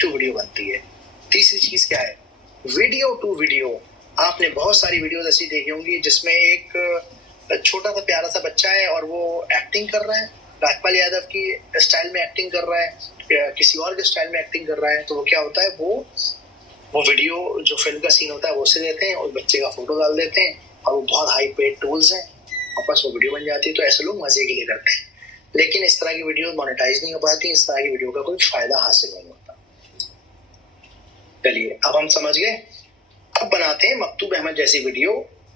To video बनती है। तीसरी चीज क्या है, वीडियो टू वीडियो। आपने बहुत सारी वीडियोस ऐसी देखी होंगी जिसमें एक छोटा सा प्यारा सा बच्चा है और वो एक्टिंग कर रहा है, राजपाल यादव की स्टाइल में एक्टिंग कर रहा है, किसी और के स्टाइल में एक्टिंग कर रहा है। तो वो क्या होता है, वो वीडियो जो फिल्म का सीन होता है वो से देते हैं और बच्चे का फोटो डाल देते हैं और वो बहुत हाई पेड टूल्स हैं और बस वो वीडियो बन जाती है। तो ऐसे लोग मजे के लिए करते हैं, लेकिन इस तरह की वीडियो मोनेटाइज नहीं हो पाती, इस तरह की वीडियो का कोई फायदा हासिल नहीं होता। चलिए अब हम समझ गए। अब बनाते हैं मकतूब अहमद जैसी वीडियो,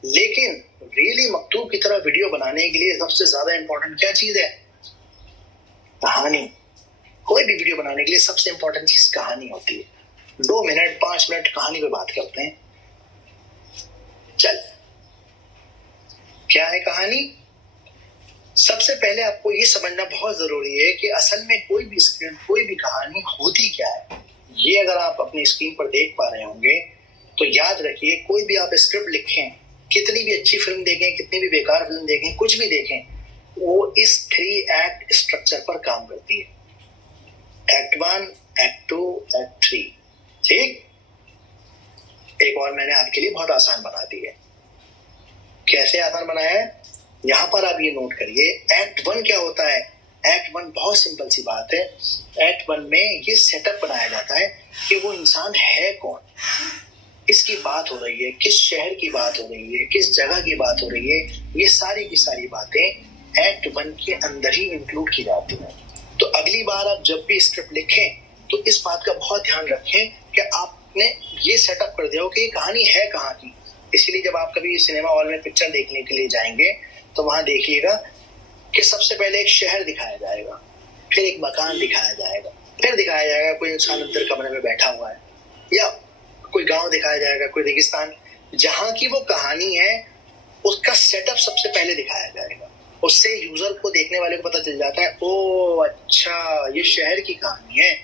लेकिन रियली मकतूब की तरह वीडियो बनाने के लिए सबसे ज्यादा इंपॉर्टेंट क्या चीज है, कहानी। कोई भी वीडियो बनाने के लिए सबसे इंपॉर्टेंट चीज कहानी होती है। 2 मिनट 5 मिनट कहानी पे बात करते हैं। चल, क्या है कहानी? सबसे पहले आपको ये समझना बहुत जरूरी है कि असल में कोई भी स्क्रिप्ट, कोई भी कहानी होती क्या है। ये अगर आप अपनी स्क्रीन पर देख पा रहे होंगे तो याद रखिए, कोई भी आप स्क्रिप्ट लिखें, कितनी भी अच्छी फिल्म देखें, कितनी भी बेकार फिल्म देखें, कुछ भी देखें, वो इस 3 एक्ट स्ट्रक्चर पर काम करती है। Act 1, act 2, act 3। ठीक, एक और मैंने आपके लिए बहुत आसान बना दी है। कैसे आसान बनाया है, यहां पर आप ये नोट करिए। एक्ट 1 क्या होता है? एक्ट 1 बहुत सिंपल सी बात है। एक्ट 1 में ये सेटअप बनाया जाता है कि वो इंसान है कौन, किसकी बात हो रही है, किस शहर की बात हो रही है, किस जगह की बात हो रही है। ये सारी की सारी बातें एक्ट 1 के अंदर ही इंक्लूड की जाती हैं। तो अगली बार आप जब भी स्क्रिप्ट लिखें तो इस बात का बहुत ध्यान रखें कि आपने ये सेटअप कर दिया हो कि ये कहानी है कहाँ की। इसलिए जब आप कभी सिनेमा हॉल में पिक्चर देखने के लिए जाएंगे तो वहां देखिएगा कि सबसे पहले एक शहर दिखाया जाएगा, फिर एक मकान दिखाया जाएगा, फिर दिखाया जाएगा कोई इंसान अंदर कमरे में बैठा हुआ है, या कोई गांव दिखाया जाएगा, कोई रेगिस्तान। जहां की वो कहानी है उसका सेटअप सबसे पहले दिखाया जाएगा। उससे यूजर को, देखने वाले को पता चल जाता है, ओ अच्छा ये शहर की कहानी है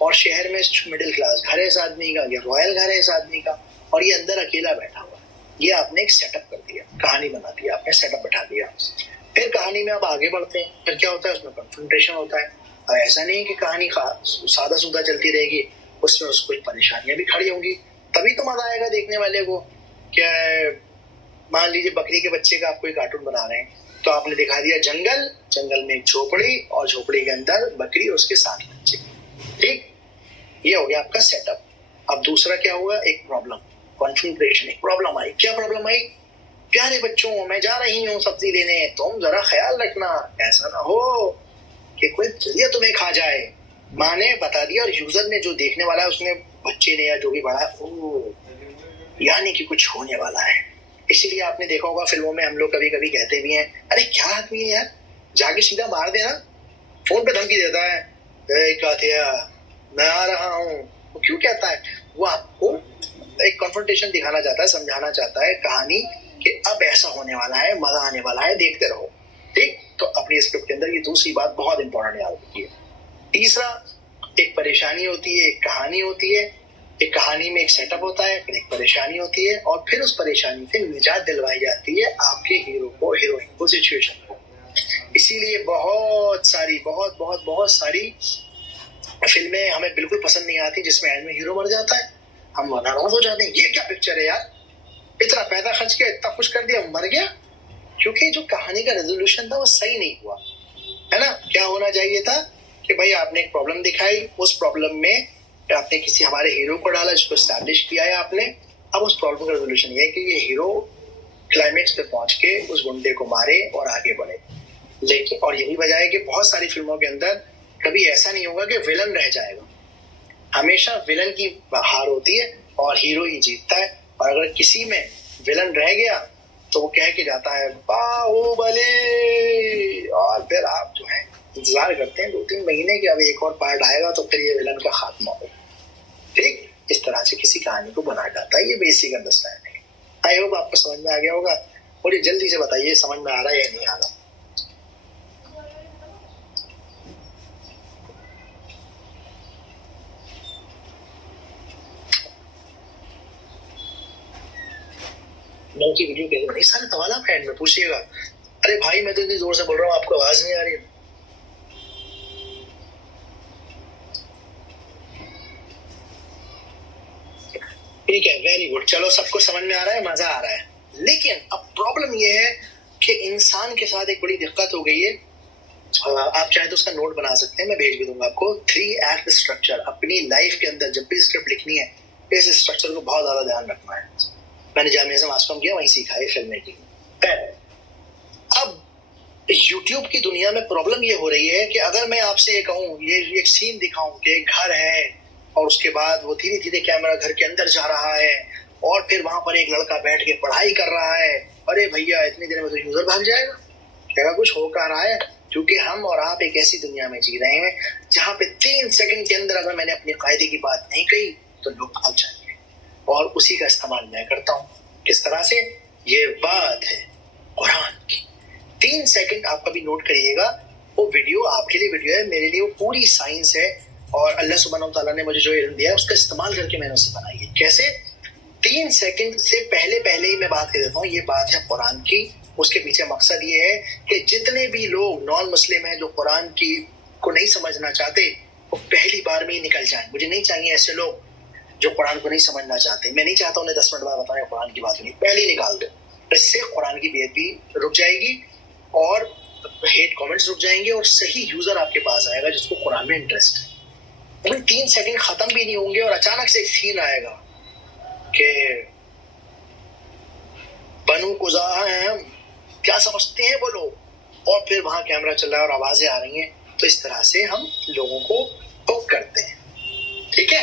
और शहर में मिडिल क्लास घर है इस आदमी का, या रॉयल घर है इस आदमी का, और ये अंदर अकेला बैठा हुआ है। ये आपने एक सेटअप कर दिया, कहानी बना दी आपने, सेटअप बैठा दिया। फिर कहानी में आप आगे बढ़ते हैं, फिर क्या होता है, उसमें कन्फ्रंटेशन होता है। और ऐसा नहीं कि कहानी सादा सूदा चलती रहेगी, उसमें उसको परेशानियां भी खड़ी होंगी, तभी तो मजा आएगा देखने वाले को। क्या मान लीजिए बकरी के बच्चे का आप कोई कार्टून बना रहे हैं, तो आपने दिखा दिया जंगल, जंगल में एक झोपड़ी और झोपड़ी के अंदर बकरी और उसके 7 बच्चे। ठीक, ये हो गया आपका सेटअप। अब दूसरा क्या हुआ, एक प्रॉब्लम, कॉन्फ्रंटेशन। एक प्रॉब्लम आई। क्या प्रॉब्लम आई? प्यारे बच्चों, मैं जा रही हूँ सब्जी लेने, तुम जरा ख्याल रखना, ऐसा ना हो कि कोई चिड़िया तुम्हें खा जाए। माँ ने बता दिया और यूजर ने, जो देखने वाला है, उसने, बच्चे ने या जो भी बड़ा है, ओ यानी कि कुछ होने वाला है। इसीलिए आपने देखा होगा फिल्मों में हम लोग कभी कभी कहते भी हैं, अरे क्या आदमी है यार, जाके सीधा मार देना। फोन पे धमकी देता है, मैं आ रहा हूँ। वो क्यों कहता है? वो आपको एक कॉन्फ्रंटेशन दिखाना चाहता है, समझाना चाहता है कहानी कि अब ऐसा होने वाला है, मजा आने वाला है, देखते रहो। ठीक, तो अपनी स्क्रिप्ट के अंदर ये दूसरी बात बहुत इंपॉर्टेंट याद रखिए। तीसरा, एक परेशानी होती है, एक कहानी होती है। एक कहानी में एक सेटअप होता है, फिर एक परेशानी होती है, और फिर उस परेशानी से निजात दिलवाई जाती है आपके हीरो को, हीरोइन को, सिचुएशन को। इसीलिए बहुत सारी फिल्में हमें बिल्कुल पसंद नहीं आती जिसमें एंड में हीरो मर जाता है। हम नाराज हो जाते हैं, ये क्या पिक्चर है यार, इतना पैसा खर्च किया, इतना कुछ कर दिया, मर गया। क्योंकि जो कहानी का रेजोल्यूशन था वो सही नहीं हुआ, है ना। क्या होना चाहिए था कि भाई आपने एक प्रॉब्लम दिखाई, उस प्रॉब्लम में आपने किसी हमारे हीरो को डाला, जिसको एस्टैब्लिश किया है आपने। अब उस प्रॉब्लम का रेजोल्यूशन ये है कि ये हीरो क्लाइमेक्स पे पहुंच के उस गुंडे को मारे और आगे बढ़े। लेकिन और यही वजह है कि बहुत सारी फिल्मों के अंदर कभी ऐसा नहीं होगा कि विलन रह जाएगा, हमेशा विलन की हार होती है और हीरो ही जीतता है। और अगर किसी में विलन रह गया तो वो कह के जाता है बाहुबली, और फिर आप जो है इंतजार करते हैं 2-3 महीने के, अब एक और पार्ट आएगा तो फिर ये विलन का खात्मा हो। ठीक, इस तरह से किसी कहानी को बनाया जाता है। ये बेसिक अंडरस्टैंडिंग है। आई होप आपको समझ में आ गया होगा। और ये जल्दी से बताइए समझ में आ रहा है या नहीं आ रहा। की वीडियो कैसे बनी, सारे सवाल आप एंड में पूछिएगा। अरे भाई मैं तो इतनी जोर से बोल रहा हूँ, आपको आवाज नहीं आ रही है। ठीक है, वेरी गुड, चलो सबको समझ में आ रहा है, मजा आ रहा है। लेकिन अब प्रॉब्लम ये है कि इंसान के साथ एक बड़ी दिक्कत हो गई है। आप चाहे तो उसका नोट बना सकते हैं, मैं भेज भी दूंगा आपको। 3 एक्ट स्ट्रक्चर। अपनी लाइफ के अंदर जब भी स्क्रिप्ट लिखनी है, इस स्ट्रक्चर को बहुत ज्यादा ध्यान रखना है। मैंने जामिया से मास्टर किया, वहीं सीखा है फिल्म मेकिंग। अब YouTube की दुनिया में प्रॉब्लम ये हो रही है कि अगर मैं आपसे ये कहूँ, ये एक सीन दिखाऊं कि एक घर है और उसके बाद वो धीरे धीरे कैमरा घर के अंदर जा रहा है और फिर वहां पर एक लड़का बैठ के पढ़ाई कर रहा है, अरे भैया इतनी देर में तो यूजर भाग जाएगा, क्या कुछ हो क्या रहा है? क्योंकि हम और आप एक ऐसी दुनिया में जी रहे हैं जहां पे 3 सेकंड के अंदर अगर मैंने अपने कायदे की बात नहीं कही तो लोग भाग जाएंगे, और उसी का इस्तेमाल मैं करता हूँ। किस तरह से? ये बात है कुरान की। 3 सेकंड आप कभी नोट करिएगा, वो वीडियो आपके लिए वीडियो है, मेरे लिए वो पूरी साइंस है, और अल्लाह सुब्हानहू व तआला ने मुझे जो इल्म दिया है उसका इस्तेमाल करके मैंने उसे बनाई है। कैसे? 3 सेकंड से पहले ही मैं बात कर देता हूँ, ये बात है कुरान की। उसके पीछे मकसद ये है कि जितने भी लोग नॉन मुस्लिम हैं जो कुरान की को नहीं समझना चाहते, वो पहली बार में ही निकल जाएं। मुझे नहीं चाहिए ऐसे लोग जो कुरान को नहीं समझना चाहते। मैं नहीं चाहता उन्हें 10 मिनट बाद बताएं कुरान की बात नहीं, पहले ही निकाल दो। इससे कुरान की बेइज्जती रुक जाएगी और हेट कमेंट्स रुक जाएंगे और सही यूजर आपके पास आएगा जिसको कुरान में इंटरेस्ट है। 3 सेकंड खत्म भी नहीं होंगे और अचानक से एक सीन आएगा कि बनु कुज़ा हैं हम, क्या समझते हैं वो लोग, और फिर वहां कैमरा चल रहा है और आवाजें आ रही हैं। तो इस तरह से हम लोगों को हुक करते हैं, ठीक है।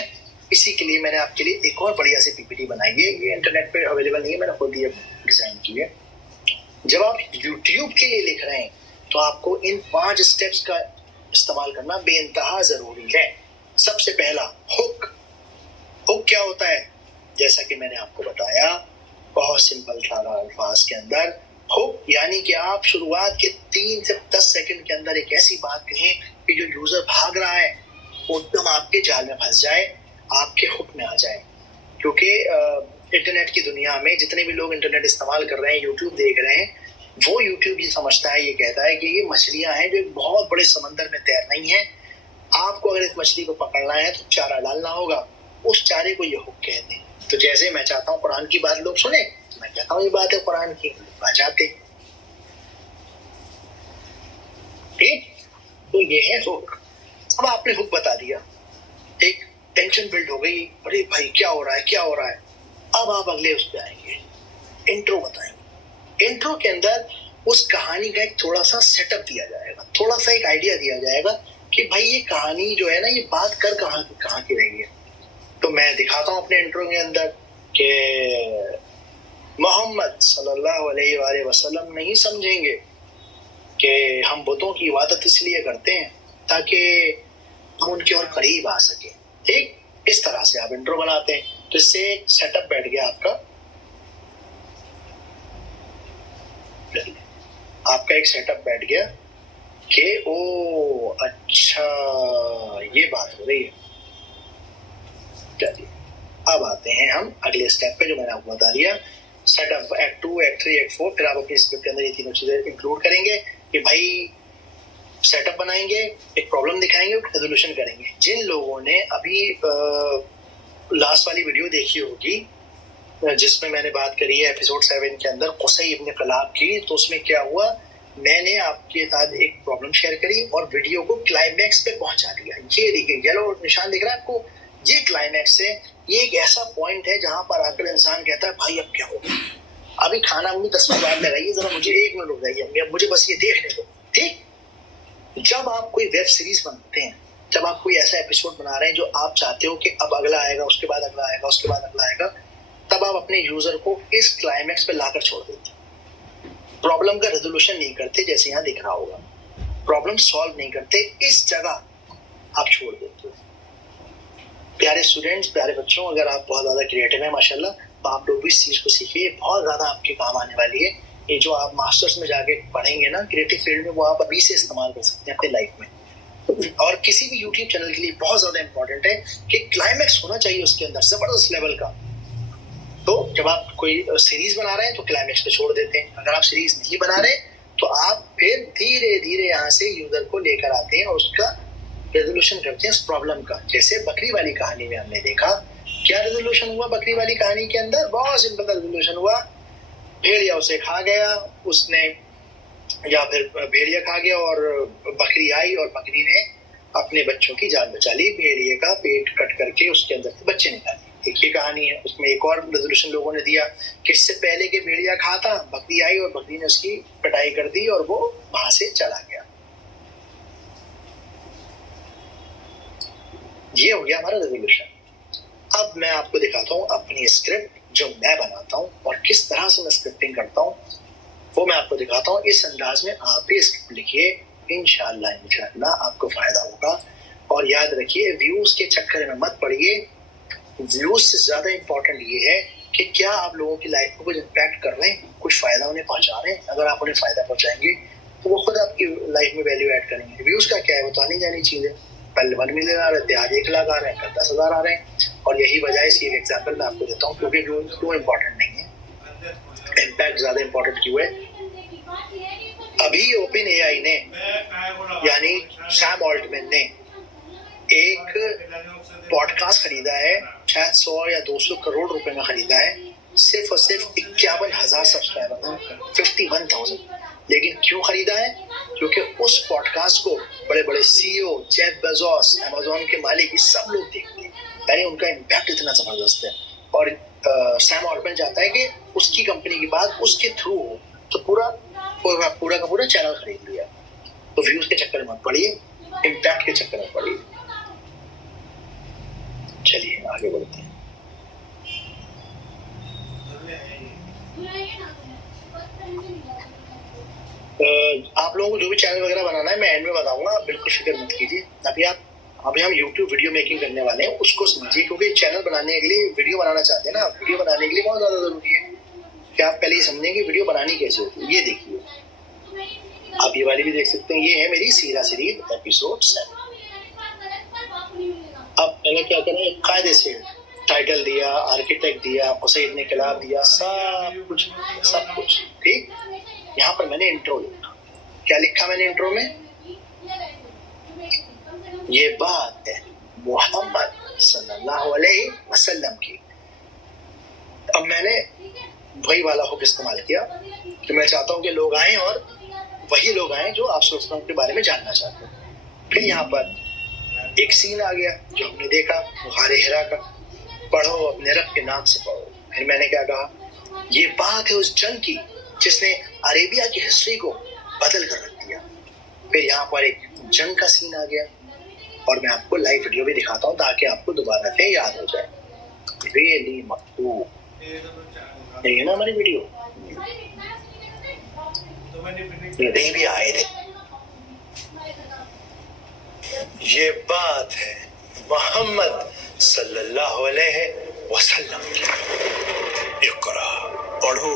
इसी के लिए मैंने आपके लिए एक और बढ़िया सी पीपीटी बनाई है, ये इंटरनेट पे अवेलेबल नहीं है, मैंने खुद ये डिजाइन की है। जब आप YouTube के लिए लिख रहे हैं तो आपको इन 5 स्टेप्स का इस्तेमाल करना बेइंतहा जरूरी है। सबसे पहला हुक। हुक क्या होता है? जैसा कि मैंने आपको बताया बहुत सिंपल था अल्फाज के अंदर, हुक यानी कि आप शुरुआत के 3 से 10 सेकंड के अंदर एक ऐसी बात कहें कि जो यूजर भाग रहा है वो एकदम आपके जाल में फंस जाए, आपके हुक में आ जाए। क्योंकि इंटरनेट की दुनिया में जितने भी लोग इंटरनेट इस्तेमाल कर रहे हैं, यूट्यूब देख रहे हैं, वो यूट्यूब ये समझता है, ये कहता है कि ये मछलियां हैं जो एक बहुत बड़े समंदर में तैर रही हैं। आपको अगर इस मछली को पकड़ना है तो चारा डालना होगा, उस चारे को ये हुक कहते हैं। तो जैसे मैं चाहता हूँ कुरान की बात लोग सुने, तो मैं कहता हूँ ये बात है कुरान की, आ जाते। ठीक, तो ये है हुक। अब आपने हुक बता दिया, एक टेंशन बिल्ड हो गई, अरे भाई क्या हो रहा है क्या हो रहा है। अब आप अगले उस पे आएंगे, इंट्रो बताएंगे। इंट्रो के अंदर उस कहानी का एक थोड़ा सा सेटअप दिया जाएगा, थोड़ा सा एक आइडिया दिया जाएगा कि भाई ये कहानी जो है ना, ये बात कर कहाँ की रही है। तो मैं दिखाता हूँ अपने इंट्रो के अंदर कि मोहम्मद सल्लल्लाहु अलैहि वसल्लम नहीं समझेंगे कि हम बुतों की इबादत इसलिए करते हैं ताकि हम उनके और करीब आ सके। ठीक, इस तरह से आप इंट्रो बनाते हैं, तो इससे सेटअप बैठ गया आपका एक सेटअप बैठ गया कि ओ अच्छा ये बात हो रही है। चलिए अब आते हैं हम अगले स्टेप पे जो मैंने आपको बता दिया, सेटअप एक्ट 2, एक्ट 3, एक्ट 4। फिर आप अपनी स्क्रिप्ट के अंदर ये तीनों चीजें इंक्लूड करेंगे कि भाई सेटअप बनाएंगे, एक प्रॉब्लम दिखाएंगे और रेजोल्यूशन करेंगे। जिन लोगों ने अभी लास्ट वाली वीडियो देखी होगी जिसमें मैंने बात करी है एपिसोड 7 के अंदर क़ुसै इब्न किलाब की, तो उसमें क्या हुआ, मैंने आपके साथ एक प्रॉब्लम शेयर करी और वीडियो को क्लाइमैक्स पे पहुंचा दिया। ये देखिए येलो निशान दिख रहा है आपको, ये क्लाइमैक्स है। ये एक ऐसा पॉइंट है जहां पर आकर इंसान कहता है भाई अब क्या होगा, अभी खाना मुझे 10 मिनट बाद लगाइए, जरा मुझे 1 मिनट रुक जाइए, मुझे बस ये देखने दो। ठीक, जब आप कोई वेब सीरीज बनाते हैं, जब आप कोई ऐसा एपिसोड बना रहे हैं जो आप चाहते हो कि अब अगला आएगा, उसके बाद अगला आएगा, उसके बाद अगला आएगा, तब आप अपने यूजर को इस क्लाइमैक्स पे लाकर छोड़ देते हैं। प्रॉब्लम का रेजोल्यूशन नहीं करते, जैसे यहाँ दिख रहा होगा, प्रॉब्लम सॉल्व नहीं करते, इस जगह आप छोड़ देते हो। प्यारे स्टूडेंट्स, प्यारे बच्चों, अगर आप बहुत ज्यादा क्रिएटिव हैं माशाल्लाह, तो आप लोग भी इस चीज को सीखिए, बहुत ज्यादा आपके काम आने वाली है। ये जो आप मास्टर्स में जाके पढ़ेंगे ना क्रिएटिव फील्ड में, वो आप अभी से इस्तेमाल कर सकते हैं अपनी लाइफ में। और किसी भी यूट्यूब चैनल के लिए बहुत ज्यादा इंपॉर्टेंट है कि क्लाइमैक्स होना चाहिए उसके अंदर जबरदस्त लेवल का। तो जब आप कोई सीरीज बना रहे हैं तो क्लाइमैक्स पे छोड़ देते हैं, अगर आप सीरीज नहीं बना रहे तो आप फिर धीरे धीरे यहाँ से यूजर को लेकर आते हैं और उसका रेजोल्यूशन करते हैं उस प्रॉब्लम का। जैसे बकरी वाली कहानी में हमने देखा क्या रेजोल्यूशन हुआ बकरी वाली कहानी के अंदर? बहुत सिंपल रेजोल्यूशन हुआ, भेड़िया उसे खा गया, उसने या फिर भेड़िया खा गया और बकरी आई और बकरी ने अपने बच्चों की जान बचा ली, भेड़िए का पेट कट करके उसके अंदर से बच्चे निकाले। एक ये कहानी है। उसमें एक और रेजोल्यूशन लोगों ने दिया कि इससे पहले कि भेड़िया खाता, बकरी आई और बकरी ने उसकी पिटाई कर दी और वो वहां से चला गया। ये हो गया हमारा रेजोल्यूशन। अब मैं आपको दिखाता हूँ अपनी स्क्रिप्ट जो मैं बनाता हूँ और किस तरह से मैं स्क्रिप्टिंग करता हूँ, वो मैं आपको दिखाता हूँ। इस अंदाज में आप भी स्क्रिप्ट लिखिए, इंशाअल्लाह आपको फायदा होगा। और याद रखिए, व्यूज के चक्कर में मत पड़िए। व्यूज से ज्यादा इंपॉर्टेंट ये है कि क्या आप लोगों की लाइफ को कुछ इम्पैक्ट कर रहे हैं, कुछ फायदा उन्हें पहुंचा रहे हैं। अगर आप उन्हें फायदा पहुंचाएंगे तो वो खुद आपकी लाइफ में वैल्यू ऐड करेंगे। व्यूज का क्या है, वो तो आनी जानी चीज है। पहले 1 मिलियन आ रहे थे, आज 1 लाख आ रहे हैं, कल 10,000 आ रहे हैं। और यही वजह है, इसकी एक एग्जाम्पल मैं आपको देता हूँ, क्योंकि व्यूज क्यों इंपॉर्टेंट नहीं है, इम्पैक्ट ज्यादा इंपॉर्टेंट क्यों है। अभी ओपन एआई ने, यानी सैम ऑल्टमैन ने एक पॉडकास्ट खरीदा है, शायद 100 या 200 करोड़ रुपए में खरीदा है, सिर्फ और सिर्फ 51,000 सब्सक्राइबर, 51,000। लेकिन क्यों खरीदा है? क्योंकि उस पॉडकास्ट को बड़े बड़े सीईओ, जेफ बेजोस, अमेज़न के मालिक, ये सब लोग देखते हैं, यानी उनका इम्पैक्ट इतना जबरदस्त है। और सैम ऑल्टमैन चाहता है कि उसकी कंपनी की बात उसके थ्रू हो, तो पूरा का पूरा चैनल खरीद लिया। तो व्यूज के चक्कर में मत पड़िए, इम्पैक्ट के चक्कर में पड़िए। चलिए आगे बढ़ते हैं। आप लोगों को जो भी चैनल वगैरह बनाना है मैं एंड में बताऊंगा, आप बिल्कुल फिक्र मत कीजिए। अभी हम YouTube वीडियो मेकिंग करने वाले हैं, उसको समझिए। क्योंकि चैनल बनाने के लिए, वीडियो बनाना चाहते हैं ना, वीडियो बनाने के लिए बहुत ज्यादा जरूरी है कि आप पहले ही समझें कि वीडियो बनानी कैसे होती है। ये देखिए, आप ये वाली भी देख सकते हैं, ये है मेरी सीरा सीरीज एपिसोड 7। अब मैंने क्या करा, एक कायदे से टाइटल दिया, आर्किटेक्ट दिया, हुसैन ने खिलाफ दिया, सब कुछ ठीक। यहाँ पर मैंने इंट्रो लिखा। क्या लिखा मैंने इंट्रो में? ये बात है मोहम्मद सल्लल्लाहु अलैहि वसल्लम की। अब मैंने वही वाला हुक इस्तेमाल किया कि मैं चाहता हूँ कि लोग आए और वही लोग आए जो आप सल्लल्लाहु के बारे में जानना चाहते हैं। फिर यहाँ पर एक सीन आ गया जो हमने देखा, गारे हिरा का, पढ़ो अपने रब के नाम से पढ़ो। फिर मैंने क्या कहा, ये बात है उस जंग की जिसने अरेबिया की हिस्ट्री को बदल कर रख दिया। फिर यहाँ पर एक जंग का सीन आ गया और मैं आपको लाइव वीडियो भी दिखाता हूँ ताकि आपको दोबारा से याद हो जाए। रियली मकतूब, ये ना हमारी वीडियो, ये भी आए थे। ये बात है मोहम्मद सल्लल्लाहु अलैहि वसल्लम की। इक़रा, पढ़ो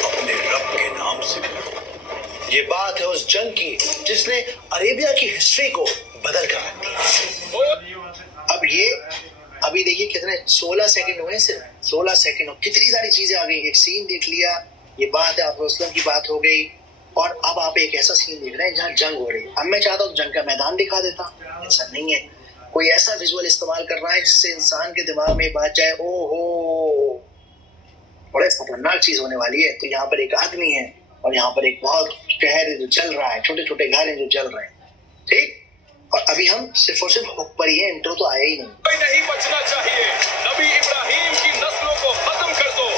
अपने रब के नाम से पढ़ो। ये बात है उस जंग की जिसने अरेबिया की हिस्ट्री को बदल कर रख दिया। अब ये अभी देखिए कितने 16 सेकंड हुए, सिर्फ 16 सेकंड, और कितनी सारी चीजें आ गई। एक सीन देख लिया, ये बात है आप रसूल की बात हो गई, और अब आप एक ऐसा सीन देख रहे हैं जहाँ जंग हो रही है। अब मैं चाहता हूँ जंग का मैदान दिखा देता, ऐसा नहीं है। कोई ऐसा विजुअल इस्तेमाल कर रहा है जिससे इंसान के दिमाग में बात जाए, ओहो बड़े खतरनाक चीज होने वाली है। तो यहाँ पर एक आदमी है और यहाँ पर एक बहुत शहर है जो जल रहा है, छोटे छोटे घर हैं जो जल रहे हैं, ठीक। और अभी हम सिर्फ और सिर्फ हुक पर ही है, इंट्रो तो आया ही नहीं। कोई नहीं बचना चाहिए, नबी इब्राहिम की नस्लों को खत्म कर दो।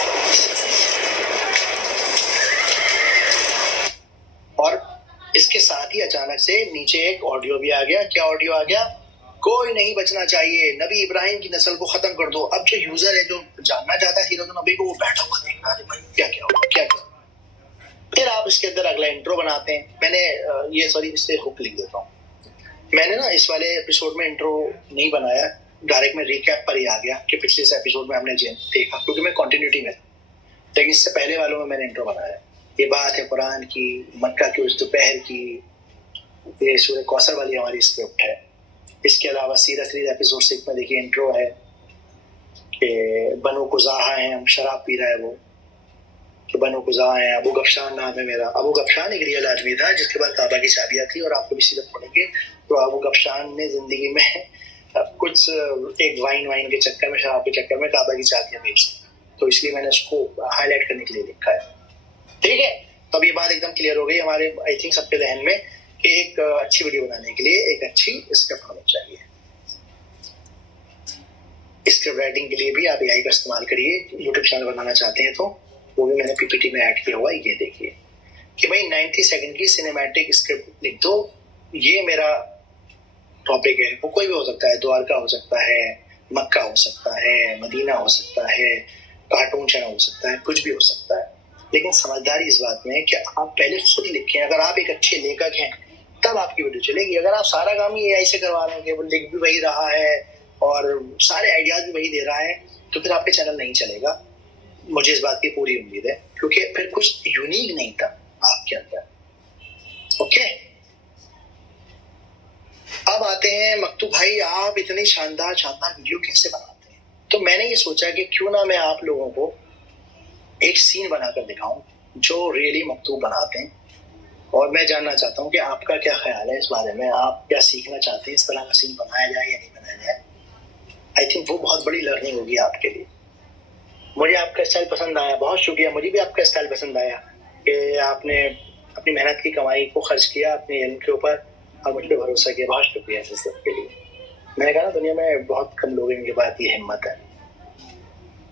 और इसके साथ ही अचानक से नीचे एक ऑडियो भी आ गया। क्या ऑडियो आ गया? कोई नहीं बचना चाहिए, नबी इब्राहिम की नस्ल को खत्म कर दो। अब जो यूजर है जो जानना चाहता है सीरत नबी को, वो बैठा हुआ देख रहा है, भाई क्या क्या होगा, क्या क्या। फिर आप इसके अंदर अगला इंट्रो बनाते हैं। मैंने इससे हुक लिख देता हूँ। मैंने ना इस वाले एपिसोड में इंट्रो नहीं बनाया, डायरेक्ट में रिकैप पर ही आ गया कि पिछले से एपिसोड में हमने देखा, क्योंकि मैं कंटिन्यूटी में था। लेकिन इससे पहले वालों में मैंने इंट्रो बनाया। ये बात है कुरान की, मक्का की उस दोपहर की, ये सूरह कौसर वाली हमारी स्क्रिप्ट है। इसके अलावा सीरत एपिसोड 6 में देखिए इंट्रो है कि बनु कुज़ाहा है, हम शराब पी रहा है वो, कि बनु कुज़ाहा है। अबू गफशान नाम है मेरा। अबू गफशान एक रियल आदमी था जिसके बाद काबा की चाबियां थी, और आपको भी सीरत पढ़ेंगे तो अबू गफशान ने जिंदगी में कुछ एक वाइन के चक्कर में, शराब के चक्कर में काबा की चाबियां बेच, तो इसलिए मैंने उसको हाईलाइट करने के लिए लिखा है। ठीक है, तो अब ये बात एकदम क्लियर हो गई हमारे, आई थिंक सबके जहन में, कि एक अच्छी वीडियो बनाने के लिए एक अच्छी स्क्रिप्ट होनी चाहिए। स्क्रिप्ट राइटिंग के लिए भी आप एआई का इस्तेमाल करिए। यूट्यूब चैनल बनाना चाहते हैं तो वो भी मैंने पीपीटी में ऐड किया हुआ है, ये देखिए कि भाई 90 सेकंड की सिनेमैटिक स्क्रिप्ट लिख दो, ये मेरा टॉपिक है। वो कोई भी हो सकता है, द्वारका हो सकता है, मक्का हो सकता है, मदीना हो सकता है, कार्टून चैनल हो सकता है, कुछ भी हो सकता है। लेकिन समझदारी इस बात में है कि आप पहले खुद लिखें। अगर आप एक अच्छे लेखक हैं तब आपकी वीडियो चलेगी। अगर आप सारा काम ही एआई से करवा रहे हैं, केवल लिख भी वही रहा है और सारे आइडियाज भी वही दे रहा है, तो फिर आपके चैनल नहीं चलेगा। मुझे इस बात की पूरी उम्मीद है, क्योंकि फिर कुछ यूनिक नहीं था आपके अंदर। ओके, अब आते हैं मकतू भाई, आप इतनी शानदार वीडियो कैसे बनाते हैं? तो मैंने ये सोचा कि क्यों ना मैं आप लोगों को एक सीन बनाकर दिखाऊं जो रियली मकतूब बनाते हैं, और मैं जानना चाहता हूं कि आपका क्या ख्याल है इस बारे में। आप क्या सीखना चाहते हैं, इस तरह का सीन बनाया जाए या नहीं बनाया जाए? आई थिंक वो बहुत बड़ी लर्निंग होगी आपके लिए। मुझे आपका स्टाइल पसंद आया, बहुत शुक्रिया। मुझे भी आपका स्टाइल पसंद आया कि आपने अपनी मेहनत की कमाई को खर्च किया अपने इल्म के ऊपर और मुझ पर भरोसा किया। बहुत शुक्रिया इस सब के लिए। मैंने कहा ना, दुनिया में बहुत कम लोग इनके पास ये हिम्मत है।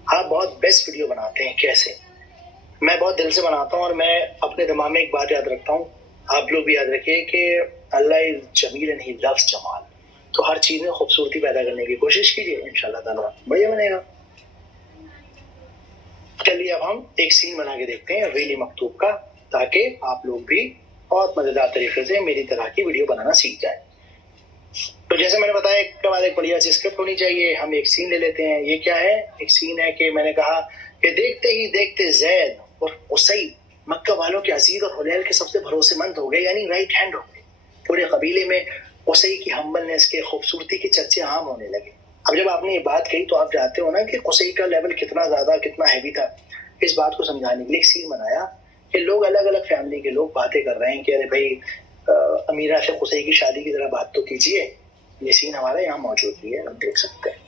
आप बहुत बेस्ट वीडियो बनाते हैं। कैसे? मैं बहुत दिल से बनाता हूँ और मैं अपने दिमाग में एक बात याद रखता हूँ, आप लोग भी याद रखिए कि अल्लाह इज जमील एंड ही लव्स जमाल। तो हर चीज में खूबसूरती पैदा करने की कोशिश कीजिए, इंशाल्लाह ताला बढ़िया बनेगा। चलिए अब हम एक सीन बना के देखते हैं रियली मकतूब का, ताकि आप लोग भी बहुत मजेदार तरीके से मेरी तरह की वीडियो बनाना सीख जाए। तो जैसे मैंने बताया, एक बाद एक बढ़िया सी स्क्रिप्ट होनी चाहिए। हम एक सीन ले लेते हैं। ये क्या है? एक सीन है कि मैंने कहा कि देखते ही देखते जैद और उसैद मक्का वालों के अजीज और हुलैल के सबसे भरोसेमंद हो गए, यानी राइट हैंड हो गए। पूरे कबीले में उसै की हम्बलनेस के, खूबसूरती के चर्चे आम होने लगे। अब जब आपने ये बात कही तो आप जानते हो ना कि उसै का लेवल कितना ज्यादा, कितना हैवी था। इस बात को समझाने के लिए एक सीन बनाया कि लोग अलग अलग फैमिली के लोग बातें कर रहे हैं कि अरे भाई अमीरा से उसै की शादी की तरह बात तो कीजिए। ये सीन हमारा यहाँ मौजूद भी है, हम देख सकते हैं।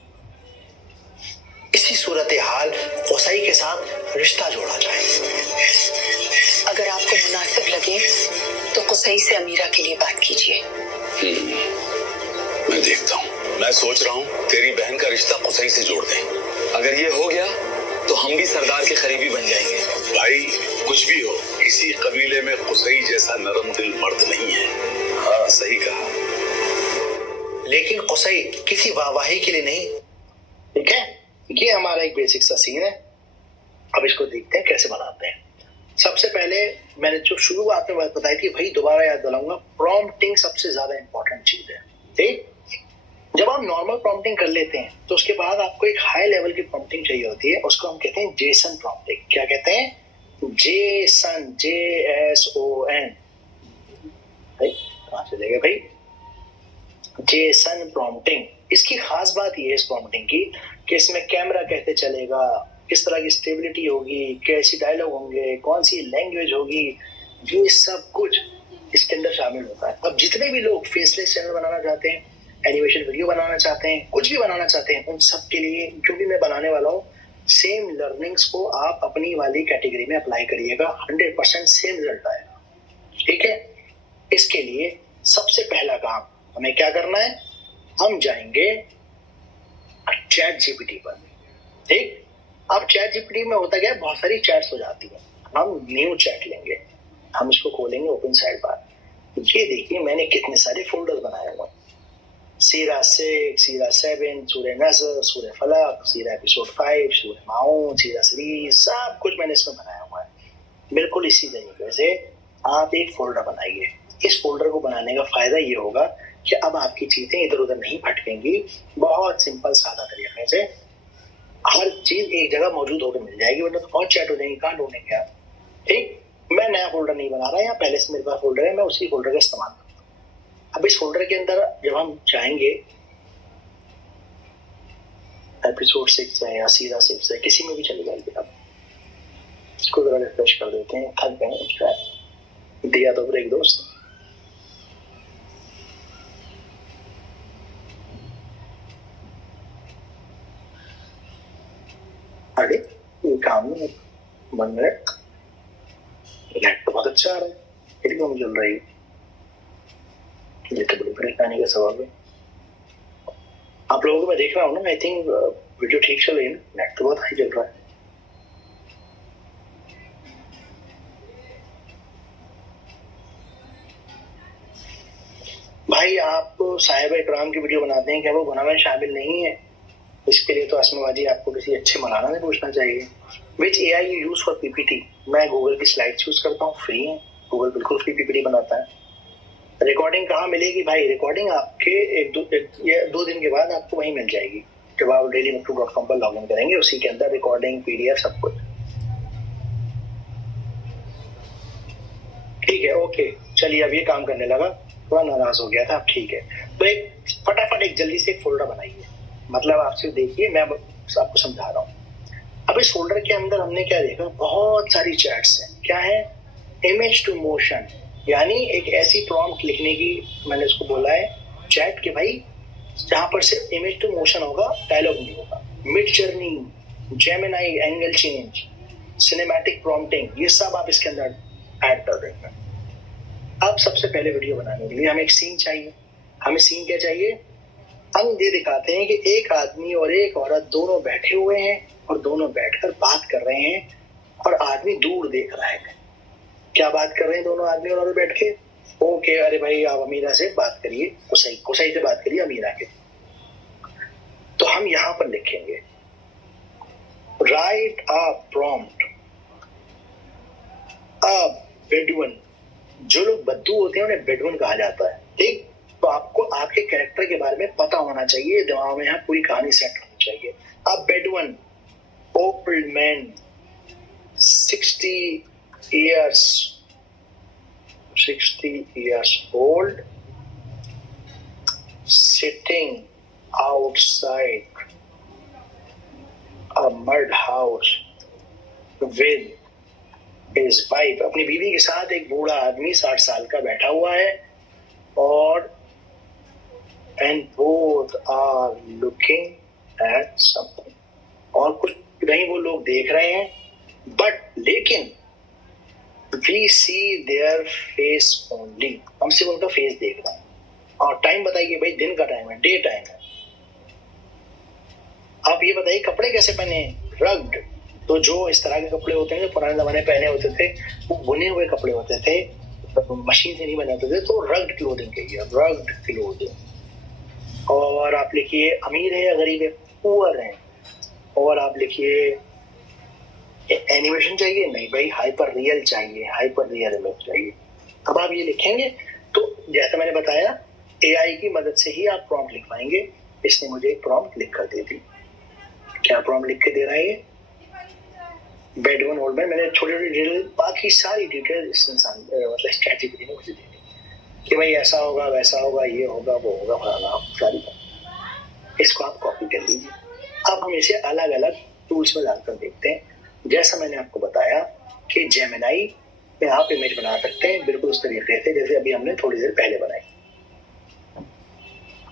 इसी सूरत हाल उसै के साथ रिश्ता जोड़ा जाए। अगर आपको मुनासिब लगे तो कुसई से अमीरा के लिए बात कीजिए। मैं देखता हूँ। मैं सोच रहा हूँ तेरी बहन का रिश्ता कुसई से जोड़ दें। अगर ये हो गया तो हम भी सरदार के करीबी बन जाएंगे। भाई कुछ भी हो, किसी कबीले में कुसई जैसा नरम दिल मर्द नहीं है। हाँ, सही कहा। लेकिन कुसई किसी वाहवाही के लिए नहीं। ठीक है, ये हमारा एक बेसिक सा सीन है। अब इसको देखते हैं कैसे बनाते हैं। सबसे पहले मैंने जो शुरुआत में बात बताई थी, भाई दोबारा याद दिलाऊंगा, प्रॉम्प्टिंग सबसे ज्यादा इंपॉर्टेंट चीज है। ठीक, जब आप नॉर्मल प्रॉम्प्टिंग कर लेते हैं तो उसके बाद आपको एक हाई लेवल की प्रॉम्प्टिंग चाहिए होती है। उसको हम कहते हैं जेसन प्रॉम्प्टिंग। क्या कहते हैं? Jason, JSON। कहां से लेंगे भाई? Jason prompting. इसकी खास बात यह है इस प्रॉम्प्टिंग की कि इसमें कैमरा कैसे चलेगा, किस तरह की स्टेबिलिटी होगी, कैसी डायलॉग होंगे, कौन सी लैंग्वेज होगी, ये सब कुछ इसके अंदर शामिल होता है। अब जितने भी लोग फेसलेस चैनल बनाना चाहते हैं, एनिमेशन वीडियो बनाना चाहते हैं, कुछ भी बनाना चाहते हैं, उन सब के लिए जो भी मैं बनाने वाला हूँ, सेम लर्निंग्स को आप अपनी वाली कैटेगरी में अप्लाई करिएगा। 100% सेम रिजल्ट आएगा। ठीक है, इसके लिए सबसे पहला काम हमें क्या करना है? हम जाएंगे चैट जीपीटी पर। ठीक, अब चैट जीपीटी में होता क्या है, बहुत सारी चैट्स हो जाती है। हम न्यू चैट लेंगे, हम इसको खोलेंगे ओपन साइड बार। ये देखिए मैंने कितने सारे फोल्डर्स बनाए हुए हैं। सीरा 6, सीरा 7, सूरह नज़र, सूरह फलक, सीरा एपिसोड 5, सूरह माऊन, सीरा सीरीज, सब कुछ मैंने इसमें बनाया हुआ है। बिल्कुल इसी तरीके से आप एक फोल्डर बनाइए। इस फोल्डर को बनाने का फायदा ये होगा कि अब आपकी चीजें इधर उधर नहीं भटकेंगी। बहुत सिंपल सादा तरीके से हर चीज एक जगह मौजूद होकर मिल जाएगी, वरना तो बहुत चैट हो जाएगी, कहाँ ढूंढेंगे आप। ठीक, मैं नया फोल्डर नहीं बना रहा, यहाँ पहले से मेरे पास फोल्डर है, मैं उसी फोल्डर का इस्तेमाल करता हूँ। अब इस फोल्डर के अंदर जब हम चाहेंगे, एपिसोड 6 है या सीरा 6 है, किसी में भी चले जाएंगे। अब इसको जरा रिफ्रेश कर देते हैं, थक गए, दिया तो ब्रेक दोस्त। अरे ये काम नहीं बन रहा है, नेट तो बहुत अच्छा आ रहा है, फिर क्यों चल रही है? ये तो बड़ी परेशानी का सवाल है। आप लोगों को मैं देख रहा हूँ ना, आई थिंक वीडियो ठीक चल रही है ना, नेट तो बहुत हाई चल रहा है। भाई आप साहिब इकराम की वीडियो बनाते हैं, क्या वो गुनाह में शामिल नहीं है? इसके लिए तो असमाबादी आपको किसी अच्छे मौलाना से पूछना चाहिए। विच AI you use for PPT? मैं गूगल की स्लाइड्स यूज करता हूँ, फ्री है, गूगल बिल्कुल फ्री PPT बनाता है। रिकॉर्डिंग कहाँ मिलेगी भाई? रिकॉर्डिंग आपके दो दिन के बाद आपको वहीं मिल जाएगी, जब आप dailymaktoub.com पर लॉग इन करेंगे, उसी के अंदर रिकॉर्डिंग PDF सब कुछ। ठीक है, ओके, चलिए अब ये काम करने लगा, थोड़ा नाराज हो गया था, अब ठीक है। तो एक फटाफट एक जल्दी से एक फोल्डर बनाइए, मतलब आपसे देखिए, मैं आपको समझा रहा हूँ। अब इस फोल्डर के अंदर हमने क्या देखा, बहुत सारी चैट्स हैं। क्या है? इमेज टू मोशन, यानी एक ऐसी प्रॉम्प्ट लिखने की मैंने उसको बोला है चैट के भाई जहां पर सिर्फ इमेज टू मोशन होगा, डायलॉग नहीं होगा। Mid journey, Gemini angle change, cinematic prompting, ये सब आप इसके अंदर ऐड कर देंगे। अब सबसे पहले वीडियो बनाने के लिए हमें एक सीन चाहिए। हमें सीन क्या चाहिए? हम ये दिखाते हैं कि एक आदमी और एक औरत दोनों बैठे हुए हैं और दोनों बैठकर बात कर रहे हैं और आदमी दूर देख रहा है। क्या बात कर रहे हैं दोनों आदमी और औरत बैठ के? ओके, अरे भाई आप अमीरा से बात करिए, कुसई से बात करिए अमीरा के। तो हम यहां पर लिखेंगे right a prompt a Bedouin. जो लोग बद्दू होते हैं उन्हें बेडुइन कहा जाता है, ठीक? तो आपको आपके कैरेक्टर के बारे में पता होना चाहिए, दिमाग में यहाँ पूरी कहानी सेट होनी चाहिए। अब Bedouin, old man, 60 years old, sitting outside a mud house with his wife। अपनी बीवी के साथ एक बूढ़ा आदमी 60 साल का बैठा हुआ है और and both are looking at something, और कुछ नहीं वो लोग देख रहे हैं, बट लेकिन we see their face only, हम सिर्फ उनका फेस देख रहे हैं। और टाइम बताइए भाई, दिन का टाइम है, डे टाइम है। आप ये बताइए कपड़े कैसे पहने हैं? रग्ड। तो जो इस तरह के कपड़े होते हैं जो पुराने जमाने पहने होते थे, वो बुने हुए कपड़े होते थे, मशीन से नहीं बने होते थे, तो रग्ड क्लोथिंग कहिए, रग्ड क्लोथिंग। और आप लिखिए अमीर है या गरीब है? पुअर है। और आप लिखिए एनिमेशन चाहिए? नहीं भाई, हाइपर रियल चाहिए, हाइपर रियल इमेज चाहिए। अब आप ये लिखेंगे तो जैसा मैंने बताया AI की मदद से ही आप प्रॉम्प्ट लिख पाएंगे। इसने मुझे एक प्रॉम्प्ट लिख कर दे दी। क्या प्रॉम्प्ट लिख के दे रहा है ये? बेडवन ओल्ड मैन। मैंने छोटी छोटी डिटेल, बाकी सारी डिटेल इस इंसान मतलब स्ट्रैटेजी ने मुझे दे दी कि भाई ऐसा होगा, वैसा होगा, ये होगा, वो होगा, फलाना, सारी। इसको आप कॉपी कर लीजिए। अब हम इसे अलग अलग टूल्स में डालकर देखते हैं। जैसा मैंने आपको बताया कि जेमिनाई में आप इमेज बना सकते हैं बिल्कुल उस तरीके से जैसे अभी हमने थोड़ी देर पहले बनाई,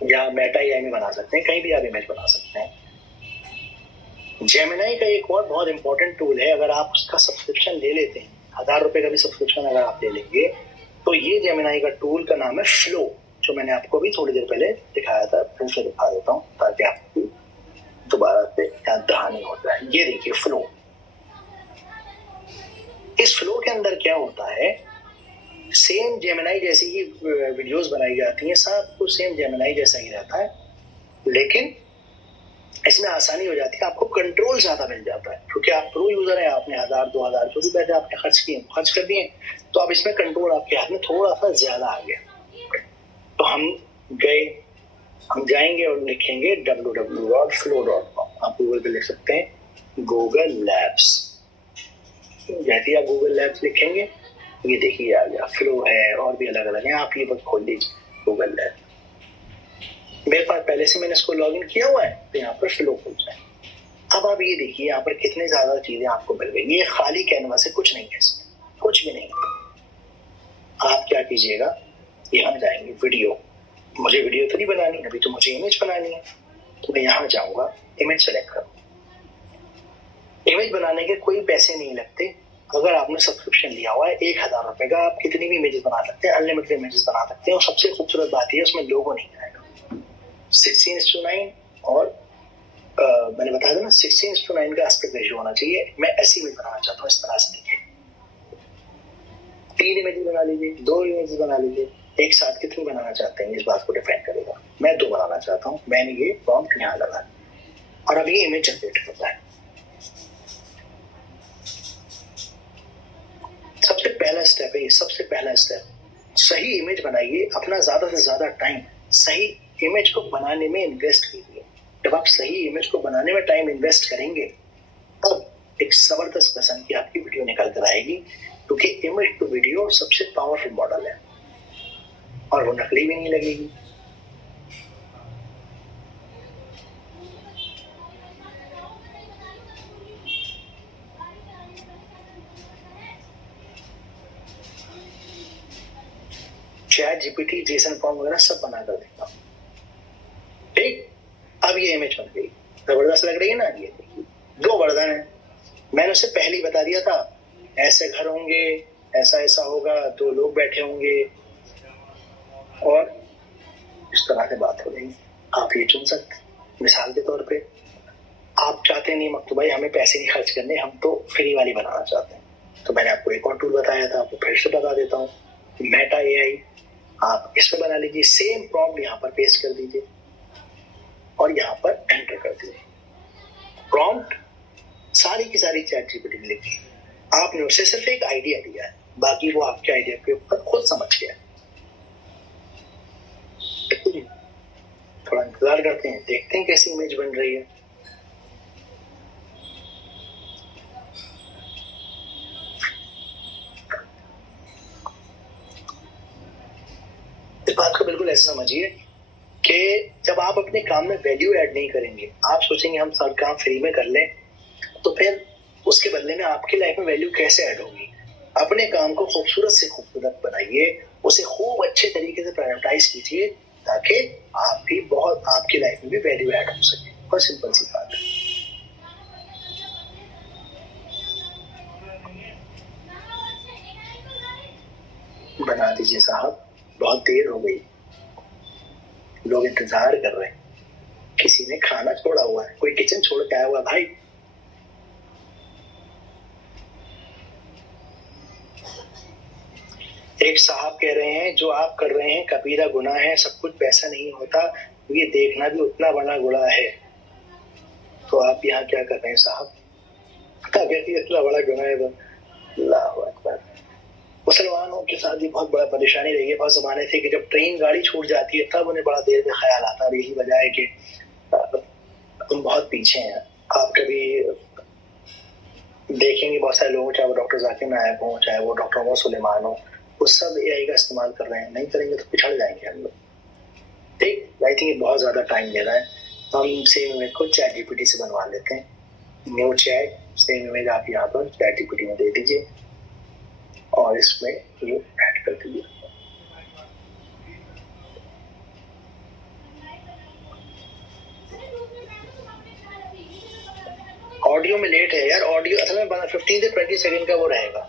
या मेटा AI में बना सकते हैं, कहीं भी आप इमेज बना सकते हैं। जेमिनाई का एक और बहुत इंपॉर्टेंट टूल है, अगर आप उसका सब्सक्रिप्शन ले लेते हैं, 1000 रुपए का भी सब्सक्रिप्शन अगर आप ले लेंगे, तो ये जेमिनाई का टूल का नाम है फ्लो, जो मैंने आपको भी थोड़ी देर पहले दिखाया था, फिर से दिखा देता हूँ ताकि आपको दोबारा से याद दहानी हो जाए। ये देखिए फ्लो। इस फ्लो के अंदर क्या होता है, सेम जेमिनाई जैसी ही वीडियोस बनाई जाती हैं, सब कुछ सेम जेमिनाई जैसा ही रहता है, लेकिन इसमें आसानी हो जाती है, आपको कंट्रोल ज्यादा मिल जाता है, क्योंकि आप प्रो यूजर हैं, आपने 1000 2000 जो भी पैसे आपने खर्च कर दिए, तो अब इसमें कंट्रोल आपके हाथ में थोड़ा सा ज्यादा आ गया। तो हम जाएंगे और लिखेंगे www.flow.com। आप गूगल पे लिख सकते हैं गूगल लैब्स। जैसे आप गूगल लैब्स लिखेंगे, ये देखिए आ गया, फ्लो है और भी अलग अलग है, आप ये बस खोल लीजिए गूगल लैब। मेरे पास पहले से मैंने इसको लॉगिन किया हुआ है, तो यहाँ पर फ्लो खुल जाए। अब आप ये देखिए यहाँ पर कितने ज्यादा चीजें आपको मिल गई। ये खाली कैनवास है, कुछ नहीं है इसमें, कुछ भी नहीं है। आप क्या कीजिएगा, यहाँ जाएंगे वीडियो, मुझे वीडियो तो नहीं बनानी, अभी तो मुझे इमेज बनानी है, तो मैं यहाँ जाऊंगा, इमेज सेलेक्ट करूँ, इमेज बनाने के कोई पैसे नहीं लगते। अगर आपने सब्सक्रिप्शन लिया हुआ है 1000 रुपए का, आप कितनी भी इमेजेस बना सकते हैं, अनलिमिटेड इमेजेस बना सकते हैं। और सबसे खूबसूरत बात यह है उसमें लोगो नहीं आएगा। 16:9 और मैंने बताया था ना 16:9 का एस्पेक्ट रेशियो होना चाहिए। मैं ऐसी इमेज बनाना चाहता हूँ, इस तरह से देखिए, 3 इमेजेस बना लीजिए, 2 इमेजेस बना लीजिए, एक साथ कितनी बनाना चाहते हैं इस बात को डिफाइन करेगा। मैं 2 बनाना चाहता हूँ, मैंने ये प्रॉम्प्ट यहाँ लगा और अब ये इमेज जनरेट कर रहा है। सबसे पहला स्टेप है ये, सबसे पहला स्टेप, सही इमेज बनाइए। अपना ज्यादा से ज्यादा टाइम सही इमेज को बनाने में इन्वेस्ट कीजिए। जब आप सही इमेज को बनाने में टाइम इन्वेस्ट करेंगे तब एक जबरदस्त किस्म की आपकी वीडियो निकल कर आएगी, क्योंकि इमेज टू वीडियो सबसे पावरफुल मॉडल है और वो नकली भी नहीं लगेगी। चैट जीपीटी, जेसन फॉर्म वगैरह सब बना कर देता हूँ। ठीक, अब ये इमेज बन गई, जबरदस्त लग रही है ना। ये देखिए 2 वरदान है, मैंने उसे पहले ही बता दिया था। ऐसे घर होंगे, ऐसा ऐसा होगा, 2 लोग बैठे होंगे और इस तरह से बात हो रही। आप ये चुन सकते। मिसाल के तौर पे आप चाहते नहीं मकतू भाई हमें पैसे नहीं खर्च करने, हम तो फ्री वाली बनाना चाहते हैं, तो मैंने आपको एक और टूल बताया था, आपको फिर से बता देता हूँ, मेटा एआई। आप इस पर बना लीजिए, सेम प्रॉम्प्ट यहाँ पर पेस्ट कर दीजिए और यहाँ पर एंटर कर दीजिए। प्रॉम्प्ट सारी की सारी चैट जीपीटी में लिखी, आपने उसे सिर्फ एक आइडिया दिया है, बाकी वो आपके आइडिया के ऊपर खुद समझ गया। थोड़ा इंतजार करते हैं, देखते हैं कैसी इमेज बन रही है। इस बात को बिल्कुल ऐसे समझिए कि जब आप अपने काम में वैल्यू ऐड नहीं करेंगे, आप सोचेंगे हम सब काम फ्री में कर लें, तो फिर उसके बदले में आपकी लाइफ में वैल्यू कैसे ऐड होगी। अपने काम को खूबसूरत से खूबसूरत बनाइए, उसे खूब अच्छे तरीके से प्रायोरिटाइज कीजिए, ताकि आप भी बहुत आपकी लाइफ में भी वैल्यू ऐड हो सके। और सिंपल सी बात है। बना दीजिए साहब, बहुत देर हो गई, लोग इंतजार कर रहे हैं, किसी ने खाना छोड़ा हुआ है, कोई किचन छोड़ के आया हुआ है भाई। एक साहब कह रहे हैं जो आप कर रहे हैं कबीरा गुनाह है, सब कुछ पैसा नहीं होता, ये देखना भी उतना बड़ा गुनाह है। तो आप यहाँ क्या कर रहे हैं साहब, अगर ये इतना बड़ा गुनाह है तो अल्लाहु अकबर। मुसलमानों के साथ भी बहुत बड़ा परेशानी रही है। बहुत जमाने थे कि जब ट्रेन गाड़ी छूट जाती है तब उन्हें बड़ा देर में ख्याल आता है, यही वजह है कि तुम बहुत पीछे हैं। आप कभी देखेंगे बहुत सारे लोग, चाहे वो डॉक्टर जाकिर नायक हो, चाहे वो डॉक्टर मोहम्मद सुलेमान हो, वो सब एआई का इस्तेमाल कर रहे हैं। नहीं करेंगे तो पिछड़ जाएंगे हम लोग। ठीक, आई थिंक बहुत ज्यादा टाइम ले रहा है। हम सेम इमेज को चैट जीपीटी से बनवा लेते हैं। न्यू चैट, सेम इमेज आप यहाँ पर चैट जीपीटी में दे दीजिए और इसमें ये ऐड कर दीजिए। ऑडियो में लेट है यार, ऑडियो असल में 15 से 20 सेकंड का वो रहेगा।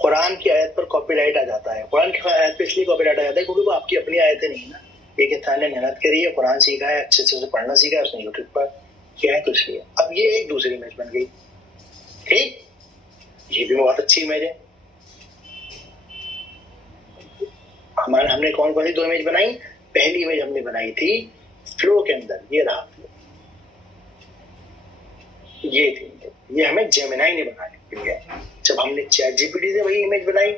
कुरान की आयत पर कॉपीराइट आ जाता है। कुरान की आयत पर इसलिए कॉपीराइट आ जाता है क्योंकि वो आपकी अपनी आयतें नहीं ना। एक इंसान ने मेहनत करी है, कुरान सीखा है, अच्छे से पढ़ना सीखा है, उसने यूट्यूब पर किया है, तो इसलिए अब ये एक दूसरी इमेज बन गई। ठीक, ये भी बहुत अच्छी इमेज है। हमने कौन कौन सी 2 इमेज बनाई। पहली इमेज हमने बनाई थी फ्लो के अंदर, ये रहा, ये थी, ये हमें जेमिनाई ने बनाई थी। जब हमने चैट जीपीटी से वही इमेज बनाई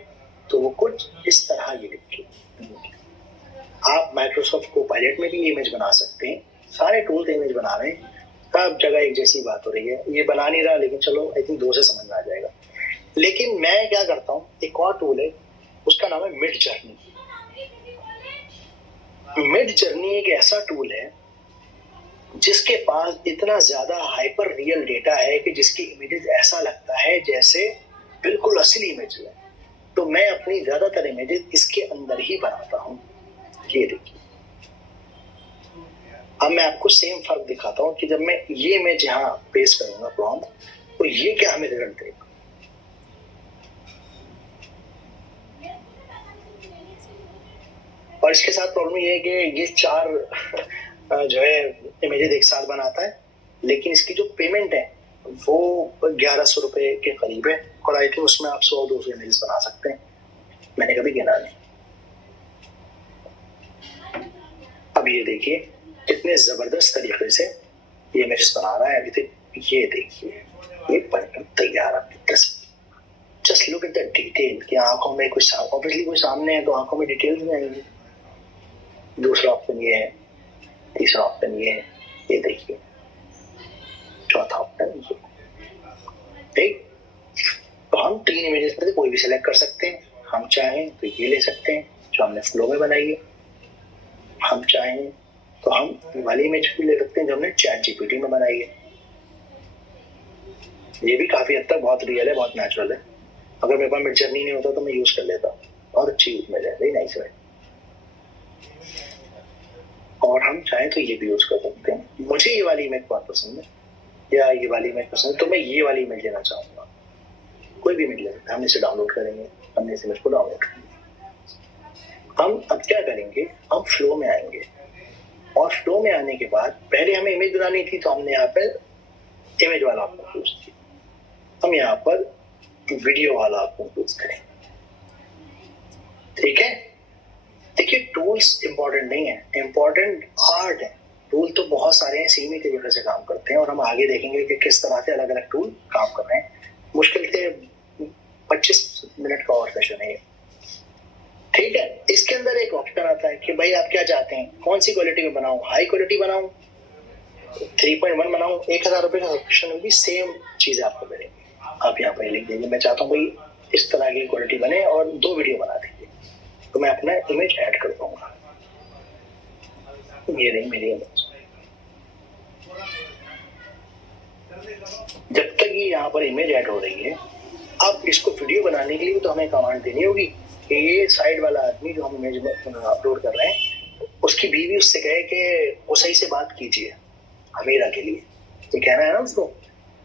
तो वो कुछ इस तरह ये लिखी। आप माइक्रोसॉफ्ट को पायलट में भी इमेज बना सकते हैं, सारे टूल से इमेज बना रहे हैं, सब जगह एक जैसी बात हो रही है। ये बना नहीं रहा, लेकिन चलो आई थिंक 2 से समझ में आ जाएगा। लेकिन मैं क्या करता हूँ, एक और टूल है, उसका नाम है मिड जर्नी। मिड जर्नी एक ऐसा टूल है जिसके पास इतना ज्यादा हाइपर रियल डेटा है कि जिसकी इमेजेस ऐसा लगता है जैसे बिल्कुल असली इमेज है। तो मैं अपनी ज्यादातर इमेजेस इसके अंदर ही बनाता हूँ। ये देखिए, अब मैं आपको सेम फर्क दिखाता हूँ कि जब मैं ये इमेज यहाँ पेश करूंगा प्रॉम्प्ट, तो ये क्या हमें रिजल्ट देगा। और इसके साथ प्रॉब्लम ये है कि ये 4 जो है इमेजेस एक साथ बनाता है, लेकिन इसकी जो पेमेंट है वो 1100 रुपए के करीब है, और आई थिंक उसमें आप 100-200 इमेजेस बना सकते हैं। मैंने कभी गिना नहीं। अब ये देखिए कितने जबरदस्त तरीके से ये इमेजेस बना रहा है। अभी तक ये देखिए, ये बनकर तैयार आपकी तस्वीर। Just look at the detail कि आंखों में कुछ, ऑब्वियसली कोई सामने है तो आंखों में डिटेल्स नहीं आएंगी। दूसरा ऑप्शन ये है, तीसरा ऑप्शन ये है, ये देखिए चौथा ऑप्शन ये। ठीक, तो हम 3 इमेजेस में से कोई भी सिलेक्ट कर सकते हैं। हम चाहें तो ये ले सकते हैं जो हमने फ्लो में बनाई है, हम चाहें तो हम ये वाली इमेज भी ले सकते हैं जो हमने चैट जीपीटी में बनाई है। ये भी काफी हद तक बहुत रियल है, बहुत नेचुरल है। अगर मेरे पास मिड जर्नी नहीं होता तो मैं यूज कर लेता, बहुत अच्छी इमेज है, वेरी नाइस है। और हम चाहें तो ये भी यूज कर सकते हैं। मुझे ये वाली इमेज बहुत पसंद है या ये वाली इमेज पसंद है, तो मैं ये वाली इमेज लेना चाहूंगा। कोई भी इमेज ले सकते हैं, हम इसे डाउनलोड करेंगे, हमने इस इमेज को डाउनलोड करेंगे। हम अब क्या करेंगे, हम फ्लो में आएंगे, और फ्लो में आने के बाद पहले हमें इमेज बनानी थी तो हमने यहाँ पर इमेज वाला ऑप्शन चूज किया। हम यहाँ पर वीडियो वाला ऑप्शन चूज करेंगे। ठीक है, देखिए टूल्स इंपॉर्टेंट नहीं है, इंपॉर्टेंट आर्ट है। टूल तो बहुत सारे हैं, सेम ही तरीके से काम करते हैं, और हम आगे देखेंगे कि किस तरह से अलग अलग टूल काम कर रहे हैं। मुश्किल से 25 मिनट का और सेशन है। ठीक है, इसके अंदर एक ऑप्शन आता है कि भाई आप क्या चाहते हैं, कौन सी क्वालिटी में बनाऊं, हाई क्वालिटी बनाऊं, 3.1 बनाऊं, 1000 रुपए का सब्सक्रिप्शन में भी सेम चीज आपको मिलेगी। आप यहाँ पर लिख दीजिए मैं चाहता हूँ भाई इस तरह की क्वालिटी बने और 2 वीडियो बना दीजिए, तो मैं अपना इमेज ऐड कर दूंगा। ये नहीं मेरी इमेज। जब तक ये यहाँ पर इमेज ऐड हो रही है, अब इसको वीडियो बनाने के लिए तो हमें कमांड देनी होगी कि ये साइड वाला आदमी जो हम इमेज में अपलोड कर रहे हैं, उसकी बीवी उससे कहे कि वो सही से बात कीजिए अमीरा के लिए, ये कहना है ना उसको।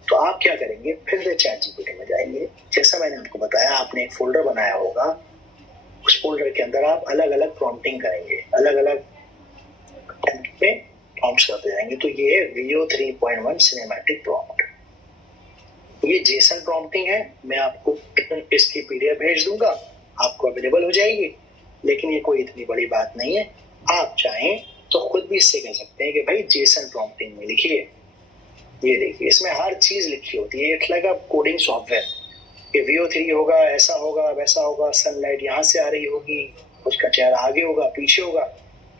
तो आप क्या करेंगे, फिर से चैट जीपीटी में जाएंगे। जैसा मैंने आपको बताया, आपने एक फोल्डर बनाया होगा, उस फोल्डर के अंदर आप अलग अलग प्रॉम्प्टिंग करेंगे, अलग अलग में प्रॉम्प्ट्स करते जाएंगे। तो ये है वीडियो 3.1 सिनेमैटिक प्रॉम्प्ट। ये जेसन प्रॉम्प्टिंग है, मैं आपको इसकी पीडीएफ भेज दूंगा, आपको अवेलेबल हो जाएगी। लेकिन ये कोई इतनी बड़ी बात नहीं है, आप चाहें तो खुद भी इससे कह सकते हैं कि भाई जेसन प्रॉम्प्टिंग में लिखिए। ये देखिए, इसमें हर चीज लिखी होती है, it's like a coding software. ये VO3 होगा, ऐसा होगा, वैसा होगा, सनलाइट यहाँ से आ रही होगी, उसका चेहरा आगे होगा, पीछे होगा।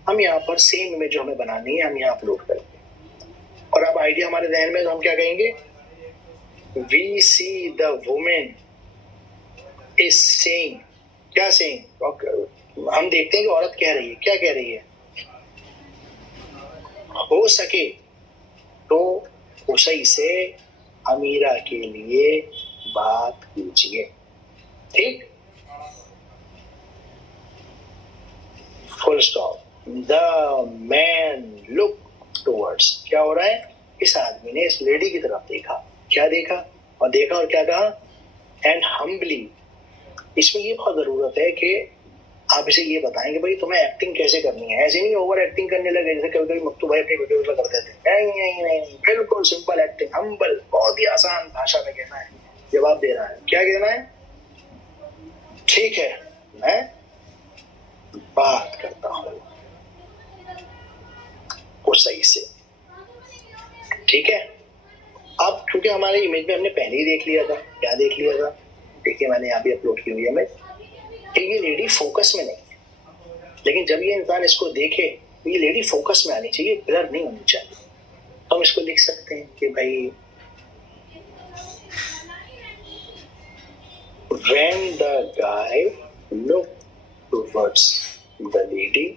हम यहाँ पर सेम इमेज जो हमें बनानी है, हम यहाँ अपलोड करेंगे। और अब आइडिया हमारे जहन में, तो हम क्या कहेंगे, we see the women is saying, क्या सेइंग, हम देखते हैं कि औरत कह रही है, क्या कह रही है, हो सके तो उसी से अमीरा के लिए बात कीजिए। ठीक, full stop. The man look towards, क्या हो रहा है, इस आदमी ने इस लेडी की तरफ देखा, क्या देखा, और क्या कहा, एंड हम्बली। इसमें ये बहुत जरूरत है कि आप इसे ये बताएं कि भाई तुम्हें एक्टिंग कैसे करनी है। ऐसे नहीं ओवर एक्टिंग करने लगे जैसे कभी कभी मक्तू भाई अपनी वीडियोस में करते थे। नहीं, बिल्कुल सिंपल एक्टिंग, हम्बल, बहुत ही आसान भाषा में कहना है, जवाब देना है। क्या कहना है, ठीक है मैं बात करता हूँ उस सही से। ठीक है, अब क्योंकि हमारे इमेज में हमने पहले ही देख लिया था, क्या देख लिया था, देखिए मैंने यहाँ भी अपलोड की हुई है इमेज, ये लेडी फोकस में नहीं है। लेकिन जब ये इंसान इसको देखे तो ये लेडी फोकस में आनी चाहिए, ब्लर नहीं होनी चाहिए। तो हम इसको लिख सकते हैं कि भाई when the guy looked towards the lady,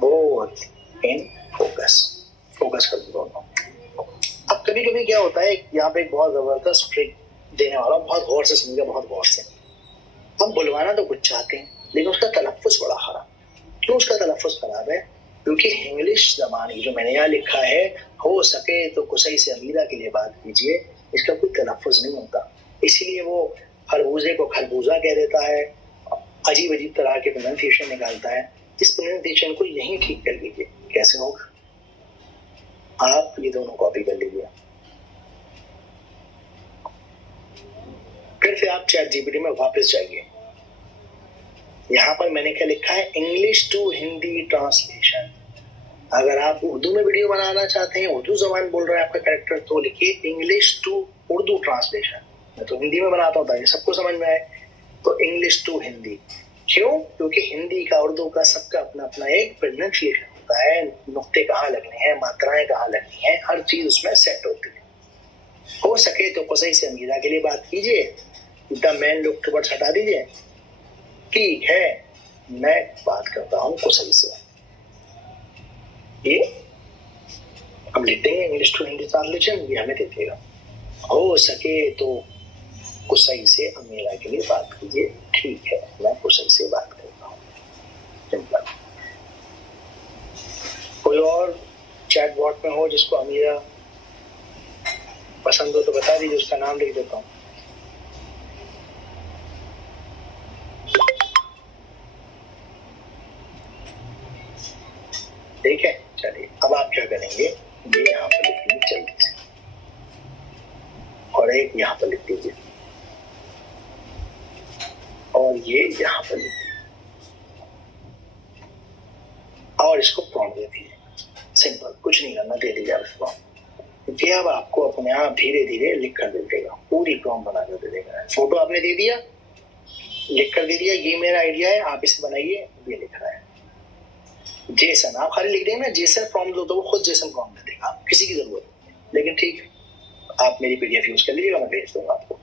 both in focus कर दो दोनों। अब कभी कभी क्या होता है, यहाँ पे एक बहुत जबरदस्त ट्रिक देने वाला, बहुत गौर से समझिए, बहुत गौर से। हम बुलवाना तो कुछ चाहते हैं, लेकिन उसका तलफ्फुज़ बड़ा खराब। क्यों उसका तलफ्फुज़ खराब है, क्योंकि इंग्लिश जबान जो मैंने यहाँ लिखा है, हो सके तो कुसई से अमीरा के लिए बात कीजिए, इसका कोई तलफ़ुज़ नहीं होता, इसीलिए वो खरबूजे को खरबूजा कह देता है, अजीब अजीब तरह के प्रोनाउंसिएशन निकालता है। इस प्रोनाउंसिएशन को यहीं ठीक कर लीजिए। कैसे होगा? आप ये दोनों कॉपी कर लीजिए, फिर से आप ChatGPT में वापस जाइए। यहाँ पर मैंने क्या लिखा है, इंग्लिश टू हिंदी ट्रांसलेशन। अगर आप उर्दू में वीडियो बनाना चाहते हैं, उर्दू जबान बोल रहा है आपका कैरेक्टर, तो लिखिए इंग्लिश टू उर्दू ट्रांसलेशन। मैं तो हिंदी में बनाता हूँ ताकि सबको समझ में आए, तो इंग्लिश टू हिंदी। क्यों? क्योंकि हिंदी का उर्दू का सबका अपना अपना एक प्रोनाउंसिएशन होता है, नुक्ते कहाँ लगने हैं, मात्राएं कहाँ लगनी है, हर चीज उसमें सेट होती है। हो सके तो कुसई से अमीरा के लिए बात कीजिए, द मैन लुक टुवर्ड्स हटा दीजिए। ठीक है, मैं बात करता हूँ कुसई से। ये हम लिख देंगे इंग्लिश टू हिंदी ट्रांसलेशन, ये हमें देखिएगा। हो सके तो कुसई से अमीरा के लिए बात कीजिए। ठीक है, मैं कुसई से बात करता हूँ। सिंपल। कोई और चैट बॉट में हो जिसको अमीरा पसंद हो तो बता दीजिए, उसका नाम लिख देता हूँ। ठीक है, चलिए अब आप क्या करेंगे, ये यहाँ पर लिख दीजिए जल्दी से, और एक यहाँ पर लिख दीजिए, और ये यहाँ पर लिख दीजिए, और इसको प्रॉम्प्ट दे दीजिए। सिंपल, कुछ नहीं करना, दे दीजिए प्रॉम्प्ट। ये अब आपको अपने आप धीरे धीरे लिख कर दे देगा, पूरी प्रॉम्प्ट बना कर दे देगा। फोटो आपने दे दिया, लिख कर दे दिया, ये मेरा आइडिया है, आप इसे बनाइए, ये लिख रहा है जेसन। आप खाली लिख देंगे ना जेसन प्रॉम्प्ट दो, तो वो खुद जेसन प्रॉम्प्ट दे देगा, किसी की जरूरत नहीं। लेकिन ठीक है, आप मेरी PDF यूज कर लीजिएगा, मैं भेज दूंगा आपको।